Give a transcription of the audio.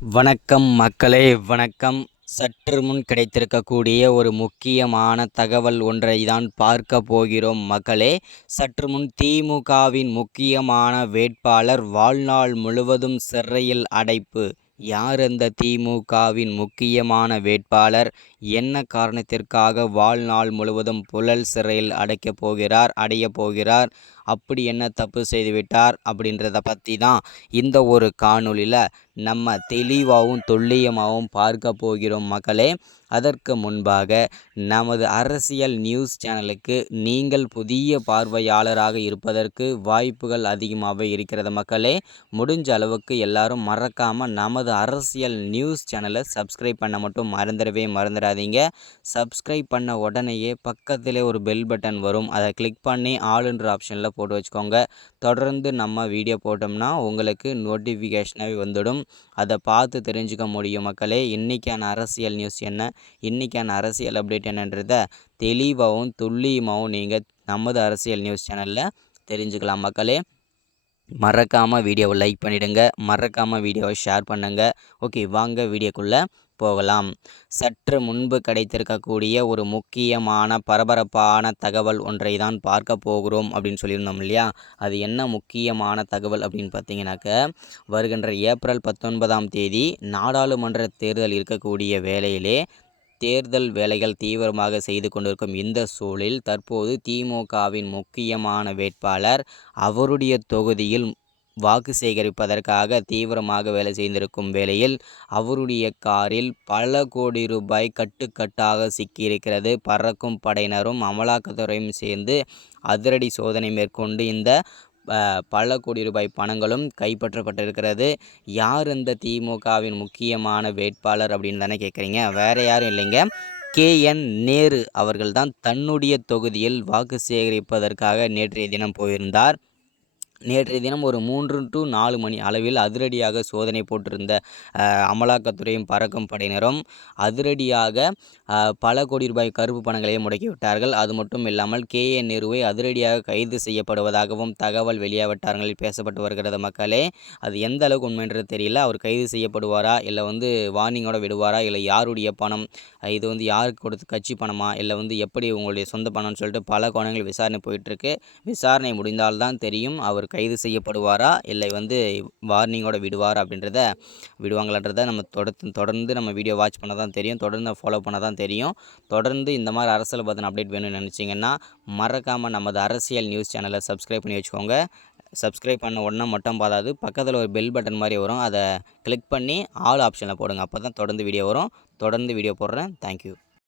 வணக்கம் மக்களே, வணக்கம். சற்று முன் கிடைத்திருக்கக்கூடிய ஒரு முக்கியமான தகவல் ஒன்றை தான் பார்க்க போகிறோம் மக்களே. சற்று முன் திமுகவின் முக்கியமான வேட்பாளர் வாழ்நாள் முழுவதும் சிறையில் அடைப்பு. யார் அந்த திமுகவின் முக்கியமான வேட்பாளர்? என்ன காரணத்திற்காக வாழ்நாள் முழுவதும் புழல் சிறையில் அடையப் போகிறார்? அப்படி என்ன தப்பு செய்துவிட்டார் அப்படின்றத பற்றி தான் இந்த ஒரு காணொளியில் நம்ம தெளிவாகவும் துல்லியமாகவும் பார்க்க போகிறோம் மக்களே. அதற்கு முன்பாக நமது அரசியல் நியூஸ் சேனலுக்கு நீங்கள் புதிய பார்வையாளராக இருப்பதற்கு வாய்ப்புகள் அதிகமாகவே இருக்கிறது மக்களே. முடிஞ்ச அளவுக்கு எல்லாரும் மறக்காமல் நமது அரசியல் நியூஸ் சேனலை சப்ஸ்கிரைப் பண்ண மட்டும் மறந்துடாதீங்க. சப்ஸ்கிரைப் பண்ண உடனேயே பக்கத்திலே ஒரு பெல் பட்டன் வரும், அதை கிளிக் பண்ணி ஆளுன்ற ஆப்ஷனில் போட்டு வச்சுக்கோங்க. தொடர்ந்து நம்ம வீடியோ போட்டோம்னா உங்களுக்கு நோட்டிஃபிகேஷனாகவே வந்துடும். அதை பார்த்து தெரிஞ்சுக்க முடியும் மக்களே. இன்றைக்கான அரசியல் நியூஸ் என்ன, இன்றைக்கான அரசியல் அப்டேட் என்னன்றதை தெளிவாகவும் துல்லியமாகவும் நீங்கள் நமது அரசியல் நியூஸ் சேனலில் தெரிஞ்சுக்கலாம் மக்களே. மறக்காமல் வீடியோவை லைக் பண்ணிவிடுங்க, மறக்காமல் வீடியோவை ஷேர் பண்ணுங்கள். ஓகே, வாங்க வீடியோக்குள்ளே போகலாம். சற்று முன்பு கிடைத்திருக்கக்கூடிய ஒரு முக்கியமான பரபரப்பான தகவல் ஒன்றை தான் பார்க்க போகிறோம் அப்படின்னு சொல்லியிருந்தோம் இல்லையா? அது என்ன முக்கியமான தகவல் அப்படின்னு பார்த்தீங்கன்னாக்க, வருகின்ற ஏப்ரல் 19ஆம் தேதி நாடாளுமன்ற தேர்தல் இருக்கக்கூடிய வேளையிலே தேர்தல் வேலைகள் தீவிரமாக செய்து கொண்டிருக்கும் இந்த சூழலில் தற்போது திமுகவின் முக்கியமான வேட்பாளர் அவருடைய தொகுதியில் வாக்கு சேகரிப்பதற்காக தீவிரமாக வேலை செய்திருக்கும் வேளையில் அவருடைய காரில் பல கோடி ரூபாய் கட்டுக்கட்டாக சிக்கியிருக்கிறது. பறக்கும் படையினரும் அமலாக்கத்துறையும் சேர்ந்து அதிரடி சோதனை மேற்கொண்டு இந்த பல கோடி ரூபாய் பணங்களும் கைப்பற்றப்பட்டிருக்கிறது. யார் இந்த திமுகவின் முக்கியமான வேட்பாளர் அப்படின்னு தானே கேட்குறீங்க? வேறு யாரும் இல்லைங்க, KN நேரு அவர்கள்தான் தன்னுடைய தொகுதியில் வாக்கு சேகரிப்பதற்காக நேற்றைய தினம் போயிருந்தார். நேற்றைய தினம் ஒரு 3 to 4 மணி அளவில் அதிரடியாக சோதனை போட்டிருந்த அமலாக்கத்துறையும் பறக்கும் படையினரும் அதிரடியாக பல கோடி ரூபாய் கருப்பு பணங்களையும் முடக்கிவிட்டார்கள். அது மட்டும் இல்லாமல் KN நேருவை அதிரடியாக கைது செய்யப்படுவதாகவும் தகவல் வெளியாவட்டாரங்களில் பேசப்பட்டு வருகிறது மக்களே. அது எந்த அளவுக்கு உண்மைன்றது தெரியல. அவர் கைது செய்யப்படுவாரா, இல்லை வார்னிங்கோட விடுவாரா, இல்லை யாருடைய பணம், இது யாருக்கு கொடுத்து கட்சி பணமா, இல்லை எப்படி உங்களுடைய சொந்த பணம்னு சொல்லிட்டு பல கோணங்கள் விசாரணை போயிட்டுருக்கு. விசாரணை முடிந்தால்தான் தெரியும் அவர் கைது செய்யப்படுவாரா, இல்லை வார்னிங்கோட விடுவாரா அப்படின்றத விடுவாங்களான்றதை நம்ம தொடர்ந்து நம்ம வீடியோ வாட்ச் பண்ண தான் தெரியும், தொடர்ந்து ஃபாலோ பண்ண தான் தெரியும். தொடர்ந்து இந்த மாதிரி அரசியல் பற்றின அப்டேட் வேணும்னு நினச்சிங்கன்னா மறக்காமல் நமது அரசியல் நியூஸ் சேனலை சப்ஸ்கிரைப் பண்ணி வச்சுக்கோங்க. சப்ஸ்கிரைப் பண்ண உடனே மட்டும் பார்த்தாது, பக்கத்தில் ஒரு பெல் பட்டன் மாதிரி வரும், அதை கிளிக் பண்ணி ஆல் ஆப்ஷனில் போடுங்க. அப்போ தான் தொடர்ந்து வீடியோ வரும். தொடர்ந்து வீடியோ போடுறேன். தேங்க்யூ.